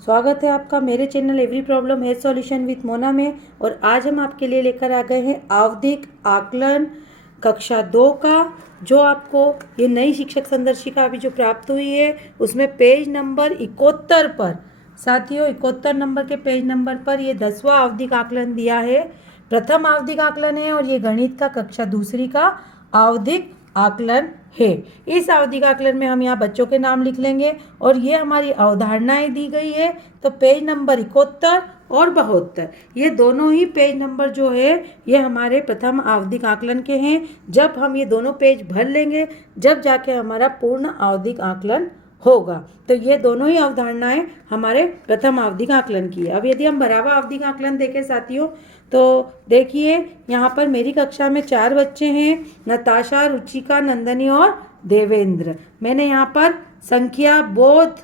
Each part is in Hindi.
स्वागत है आपका मेरे चैनल एवरी प्रॉब्लम है सॉल्यूशन विथ मोना में। और आज हम आपके लिए लेकर आ गए हैं आवधिक आकलन कक्षा 2 का, जो आपको ये नई शिक्षक संदर्शिका अभी जो प्राप्त हुई है उसमें पेज नंबर 71 पर, साथियों 71 नंबर के पेज नंबर पर ये 10वां आवधिक आकलन दिया है। प्रथम आवधिक आकलन है और ये गणित का कक्षा दूसरी का आवधिक आकलन है। इस आवधिक आकलन में हम यहाँ बच्चों के नाम लिख लेंगे और ये हमारी अवधारणाएं दी गई है। तो पेज नंबर 71 और 72 ये दोनों ही पेज नंबर जो है ये हमारे प्रथम आवधिक आकलन के हैं। जब हम ये दोनों पेज भर लेंगे जब जाके हमारा पूर्ण आवधिक आकलन होगा। तो ये दोनों ही अवधारणाएं हमारे प्रथम आवधिक आकलन की है। अब यदि हम बराबर आवधिक आकलन देखें साथियों, तो देखिए यहाँ पर मेरी कक्षा में 4 बच्चे हैं, नताशा, रुचिका, नंदनी और देवेंद्र। मैंने यहाँ पर संख्या, बोध,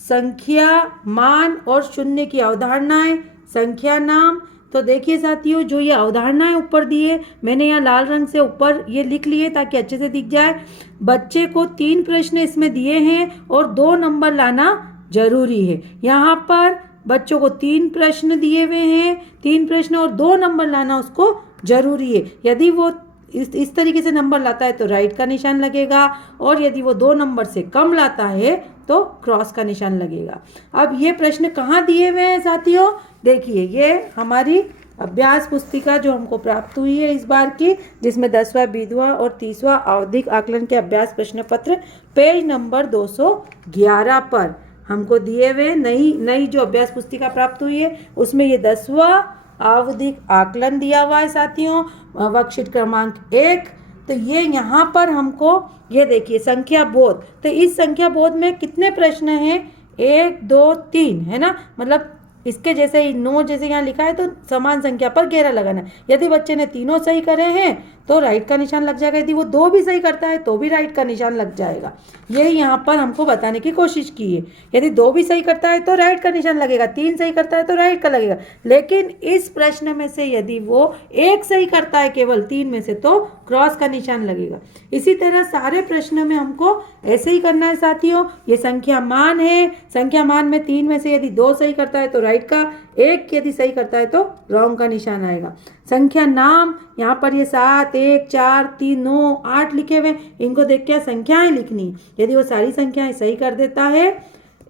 संख्या, मान और शून्य की अवधारणाएं, संख्या, नाम। तो देखिए साथियों, जो ये अवधारणाएं ऊपर दिए मैंने यहाँ लाल रंग से ऊपर ये लिख लिए ताकि अच्छे से दिख जाए। बच्चे को 3 प्रश्न इसमें दिए हैं और 2 नंबर लाना जरूरी है। यहाँ पर बच्चों को 3 प्रश्न दिए हुए हैं, 3 प्रश्न और 2 नंबर लाना उसको जरूरी है। यदि वो इस तरीके से नंबर लाता है तो राइट का निशान लगेगा, और यदि वो 2 नंबर से कम लाता है तो क्रॉस का निशान लगेगा। अब ये प्रश्न कहाँ दिए हुए हैं साथियों, देखिए ये हमारी अभ्यास पुस्तिका जो हमको प्राप्त हुई है इस बार की, जिसमें 10वां, 20वां और 30वां आवधिक आकलन के अभ्यास प्रश्न पत्र पेज नंबर 211 पर हमको दिए हुए नई जो अभ्यास पुस्तिका प्राप्त हुई है उसमें ये 10वां आवधिक आकलन दिया हुआ है साथियों, वर्कशीट क्रमांक 1। तो ये यहाँ पर हमको ये देखिए संख्या बोध, तो इस संख्या बोध में कितने प्रश्न हैं, 1 2 3 है ना, मतलब इसके जैसे ही 9 जैसे यहाँ लिखा है तो समान संख्या पर घेरा लगाना है। यदि बच्चे ने तीनों सही करे हैं तो राइट का निशान लग जाएगा, यदि वो 2 भी सही करता है तो भी राइट का निशान लग जाएगा। यही यहाँ पर हमको बताने की कोशिश की है। यदि 2 भी सही करता है तो राइट का निशान लगेगा, 3 सही करता है तो राइट का लगेगा। लेकिन इस प्रश्न में से यदि वो 1 सही करता है केवल 3 में से तो क्रॉस का निशान लगेगा। इसी तरह सारे प्रश्न में हमको ऐसे ही करना है साथियों। ये संख्या मान है, संख्या मान में 3 में से यदि 2 सही करता है तो राइट का, 1 यदि सही करता है तो रॉन्ग का निशान आएगा। संख्या नाम, यहाँ पर ये 7 1 4 3 9 8 लिखे हुए, इनको देख के संख्याएं लिखनी। यदि वो सारी संख्याएं सही कर देता है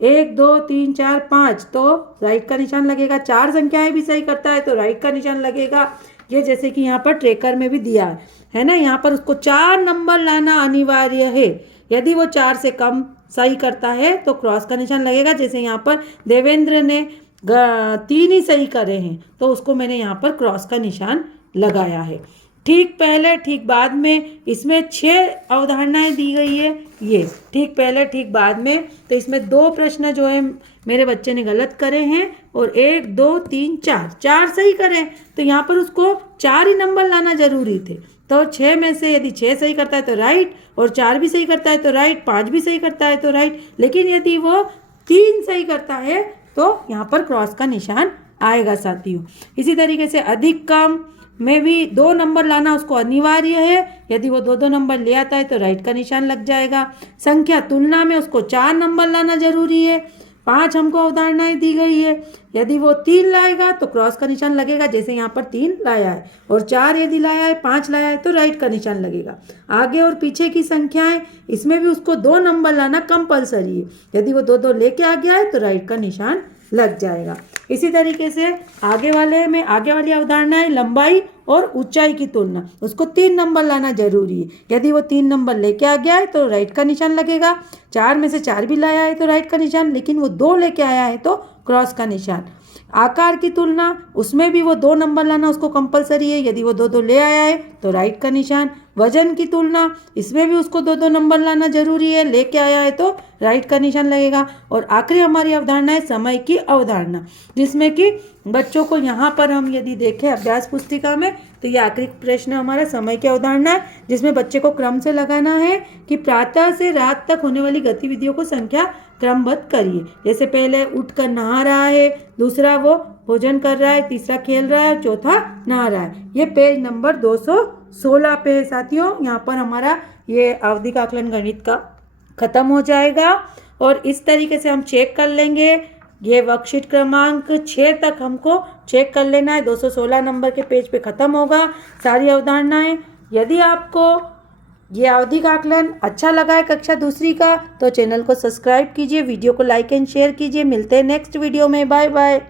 1 2 3 4 5 तो राइट का निशान लगेगा। 4 संख्याएं भी सही करता है तो राइट का निशान लगेगा। ये जैसे कि यहाँ पर ट्रेकर में भी दिया है ना, यहाँ पर उसको 4 नंबर लाना अनिवार्य है। यदि वो 4 से कम सही करता है तो क्रॉस का निशान लगेगा। जैसे यहाँ पर देवेंद्र ने 3 ही सही करे हैं तो उसको मैंने यहाँ पर क्रॉस का निशान लगाया है। ठीक पहले ठीक बाद में इसमें 6 अवधारणाएं दी गई है, ये ठीक पहले ठीक बाद में। तो इसमें 2 प्रश्न जो है मेरे बच्चे ने गलत करे हैं और 1 2 3 4 सही करे, तो यहाँ पर उसको 4 ही नंबर लाना जरूरी थे। तो 6 में से यदि 6 सही करता है तो राइट, और 4 भी सही करता है तो राइट, 5 भी सही करता है तो राइट। लेकिन यदि वो 3 सही करता है तो यहाँ पर क्रॉस का निशान आएगा साथियों। इसी तरीके से अधिक कम में भी 2 नंबर लाना उसको अनिवार्य है। यदि वो 2 नंबर ले आता है तो राइट का निशान लग जाएगा। संख्या तुलना में उसको 4 नंबर लाना जरूरी है। 5 हमको अवधारणाएं दी गई है, यदि वो 3 लाएगा तो क्रॉस का निशान लगेगा, जैसे यहाँ पर 3 लाया है, और 4 यदि लाया है, 5 लाया है तो राइट का निशान लगेगा। आगे और पीछे की संख्याएं, इसमें भी उसको 2 नंबर लाना कंपलसरी है। यदि वो 2 लेके आ गया है तो राइट का निशान लग जाएगा। इसी तरीके से आगे वाली अवधारणाएं, लंबाई और ऊंचाई की तुलना, उसको 3 नंबर लाना जरूरी है। यदि वो 3 नंबर लेके आ गया है तो राइट का निशान लगेगा। 4 में से 4 भी लाया है तो राइट का निशान, लेकिन वो 2 लेके आया है तो क्रॉस का निशान। आकार की तुलना, उसमें भी वो 2 नंबर लाना उसको कंपलसरी है। यदि वो 2 ले आया है तो राइट का निशान। वजन की तुलना, इसमें भी उसको 2 नंबर लाना जरूरी है, लेके आया है तो राइट का निशान लगेगा। और आखिरी हमारी अवधारणा है समय की अवधारणा, जिसमें कि बच्चों को यहाँ पर हम यदि देखें अभ्यास पुस्तिका में तो ये आखिरी प्रश्न हमारा समय की अवधारणा है, जिसमें बच्चे को क्रम से लगाना है कि प्रातः से रात तक होने वाली गतिविधियों को संख्या क्रमबद्ध करिए। जैसे पहले उठकर नहा रहा है, दूसरा वो भोजन कर रहा है, तीसरा खेल रहा है, चौथा नहा रहा है। ये पेज नंबर 216 पे है साथियों। यहाँ पर हमारा ये आवधिक आकलन गणित का खत्म हो जाएगा। और इस तरीके से हम चेक कर लेंगे ये वर्कशीट क्रमांक 6 तक हमको चेक कर लेना है। 216 नंबर के पेज पे ख़त्म होगा सारी अवधारणाएं। यदि आपको ये आवधिक आकलन अच्छा लगा है कक्षा दूसरी का, तो चैनल को सब्सक्राइब कीजिए, वीडियो को लाइक एंड शेयर कीजिए। मिलते हैं नेक्स्ट वीडियो में। Bye bye.